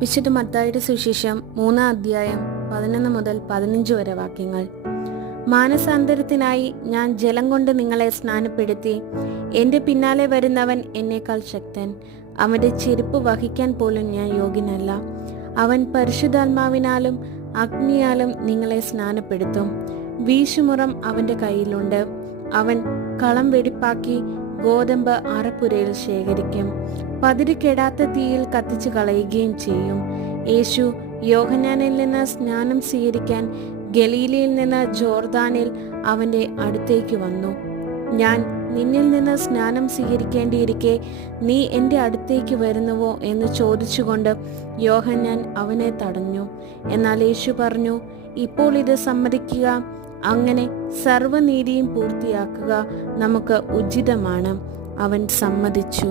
വിശുദ്ധ മത്തായിയുടെ സുവിശേഷം 3-ാം അധ്യായം 11 മുതൽ 15 വരെ വാക്യങ്ങൾ. മാനസാന്തരത്തിനായി ഞാൻ ജലം കൊണ്ട് നിങ്ങളെ സ്നാനപ്പെടുത്തി. എൻ്റെ പിന്നാലെ വരുന്നവൻ എന്നേക്കാൾ ശക്തൻ. അവൻ്റെ ചെരുപ്പ് വഹിക്കാൻ പോലും ഞാൻ യോഗ്യനല്ല. അവൻ പരിശുദ്ധാത്മാവിനാലും അഗ്നിയാലും നിങ്ങളെ സ്നാനപ്പെടുത്തും. വീശുമുറം അവൻ്റെ കയ്യിലുണ്ട്. അവൻ കളം വെടിപ്പാക്കി ഗോതമ്പ് അറപ്പുരയിൽ ശേഖരിക്കും. പതിരുകെടാത്ത തീയിൽ കത്തിച്ചു കളയുകയും ചെയ്യും. യേശു യോഹന്നാനിൽ നിന്ന് സ്നാനം സ്വീകരിക്കാൻ ഗലീലയിൽ നിന്ന് ജോർദാനിൽ അവൻ്റെ അടുത്തേക്ക് വന്നു. ഞാൻ നിന്നിൽ നിന്ന് സ്നാനം സ്വീകരിക്കേണ്ടിയിരിക്കെ നീ എൻ്റെ അടുത്തേക്ക് വരുന്നുവോ എന്ന് ചോദിച്ചുകൊണ്ട് യോഹന്നാൻ അവനെ തടഞ്ഞു. എന്നാൽ യേശു പറഞ്ഞു, ഇപ്പോൾ ഇത് സമ്മതിക്കുക. അങ്ങനെ സർവ്വനീതിയും പൂർത്തിയാക്കുക നമുക്ക് ഉചിതമാണ്. അവൻ സമ്മതിച്ചു.